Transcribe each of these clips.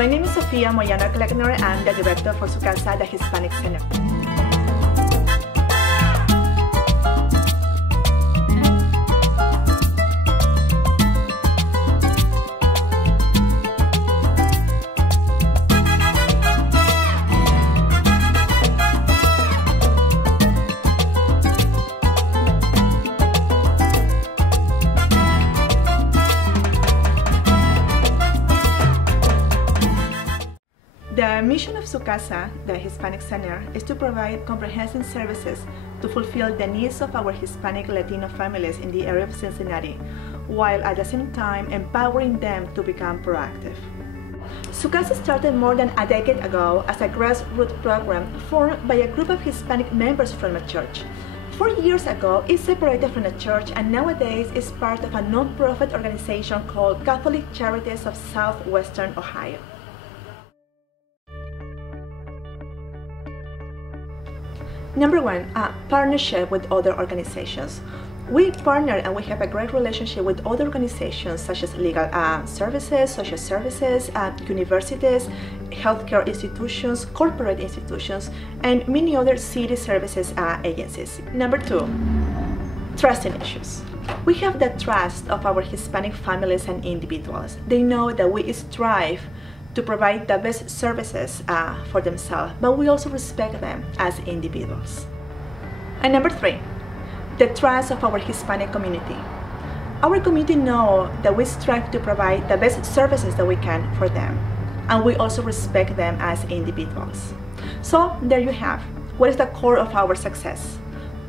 My name is Sofia Moyano Kleckner. I'm the director for Su Casa Hispanic Center. The mission of Su Casa, the Hispanic Center, is to provide comprehensive services to fulfill the needs of our Hispanic Latino families in the area of Cincinnati, while at the same time empowering them to become proactive. Su Casa started more than a decade ago as a grassroots program formed by a group of Hispanic members from a church. 4 years ago, it separated from the church and nowadays is part of a non-profit organization called Catholic Charities of Southwestern Ohio. Number one, partnership with other organizations. We partner and we have a great relationship with other organizations such as legal services, social services, universities, healthcare institutions, corporate institutions, and many other city services agencies. Number two, trusting issues. We have the trust of our Hispanic families and individuals. They know that we strive to provide the best services for themselves, but we also respect them as individuals. And number three, the trust of our Hispanic community. Our community knows that we strive to provide the best services that we can for them, and we also respect them as individuals. So there you have, what is the core of our success?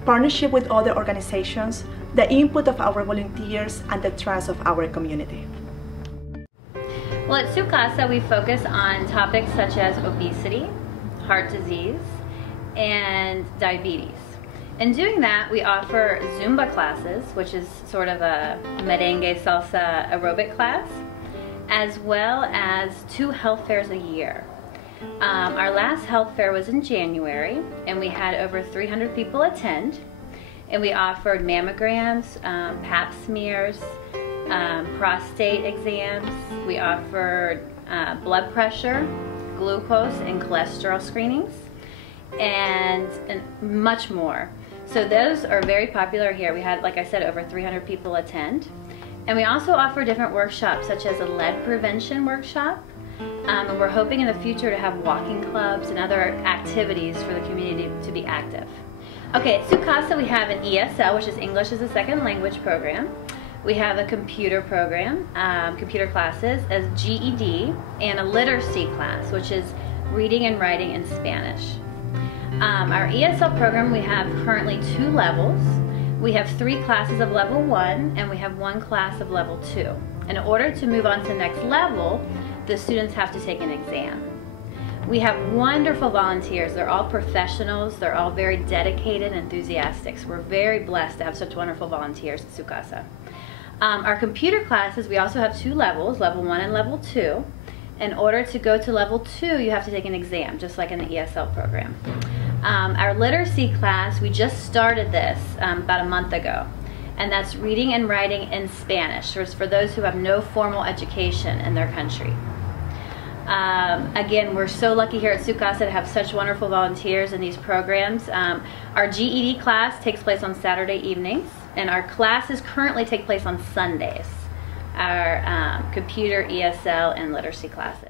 Partnership with other organizations, the input of our volunteers, and the trust of our community. Well, at Su Casa, we focus on topics such as obesity, heart disease, and diabetes. In doing that, we offer Zumba classes, which is sort of a merengue salsa aerobic class, as well as 2 health fairs a year. Our last health fair was in January, and we had over 300 people attend, and we offered mammograms, pap smears, prostate exams. We offered blood pressure, glucose, and cholesterol screenings, and much more. So those are very popular here. We had, like I said, over 300 people attend. And we also offer different workshops, such as a lead prevention workshop. And we're hoping in the future to have walking clubs and other activities for the community to be active. Okay, at Su Casa we have an ESL, which is English as a Second Language program. We have a computer program, computer classes, as GED, and a literacy class, which is reading and writing in Spanish. Our ESL program, we have currently 2 levels. We have 3 classes of level 1, and we have 1 class of level 2. In order to move on to the next level, the students have to take an exam. We have wonderful volunteers. They're all professionals. They're all very dedicated and enthusiastic. So we're very blessed to have such wonderful volunteers at Su Casa. Our computer classes, we also have 2 levels, level 1 and level 2. In order to go to level 2, you have to take an exam, just like in the ESL program. Our literacy class, we just started this about a month ago, and that's reading and writing in Spanish. So it's for those who have no formal education in their country. Again, we're so lucky here at Su Casa to have such wonderful volunteers in these programs. Our GED class takes place on Saturday evenings, and our classes currently take place on Sundays. Our computer, ESL, and literacy classes.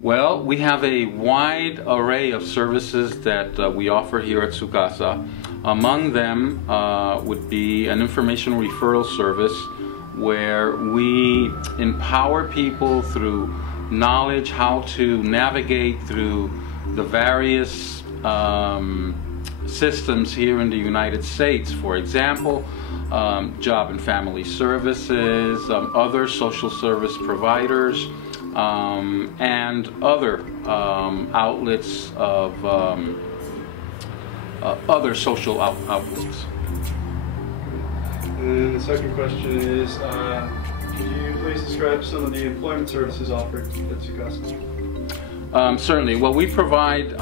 Well, we have a wide array of services that we offer here at Su Casa. Among them would be an information referral service where we empower people through knowledge how to navigate through the various systems here in the United States. For example, job and family services, other social service providers, and other outlets of other social outlets. And the second question is, could you please describe some of the employment services offered at Su Casa? Certainly. Well, we provide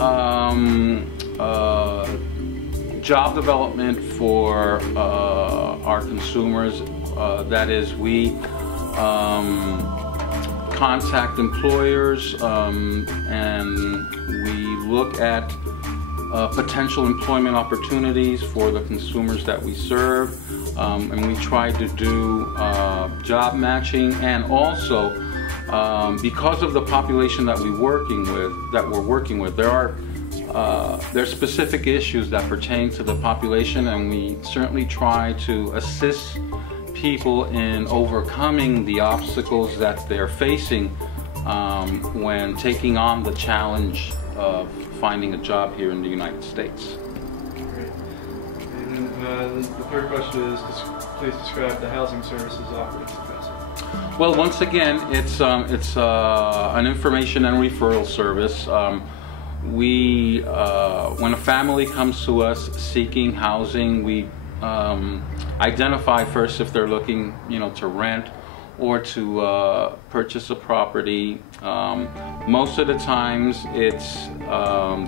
job development for our consumers. That is, we contact employers, and we look at potential employment opportunities for the consumers that we serve, and we try to do job matching, and also because of the population that we're working with, there's specific issues that pertain to the population, and we certainly try to assist people in overcoming the obstacles that they're facing when taking on the challenge of finding a job here in the United States. Great. And then the third question is, please describe the housing services offered at Su Casa. Well, once again, it's an information and referral service. When a family comes to us seeking housing, we identify first if they're looking, to rent or to purchase a property. Most of the times it's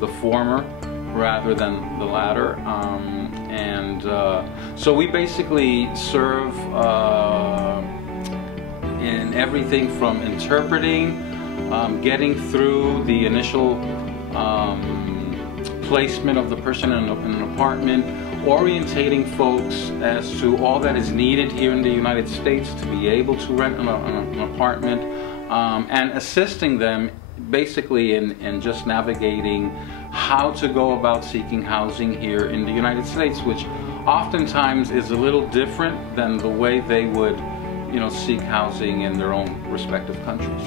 the former rather than the latter, so we basically serve in everything from interpreting, getting through the initial placement of the person in an apartment, orientating folks as to all that is needed here in the United States to be able to rent an apartment, and assisting them basically in just navigating how to go about seeking housing here in the United States, which oftentimes is a little different than the way they would, seek housing in their own respective countries.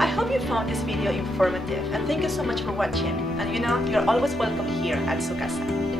I hope you found this video informative, and thank you so much for watching. And you're always welcome here at Su Casa.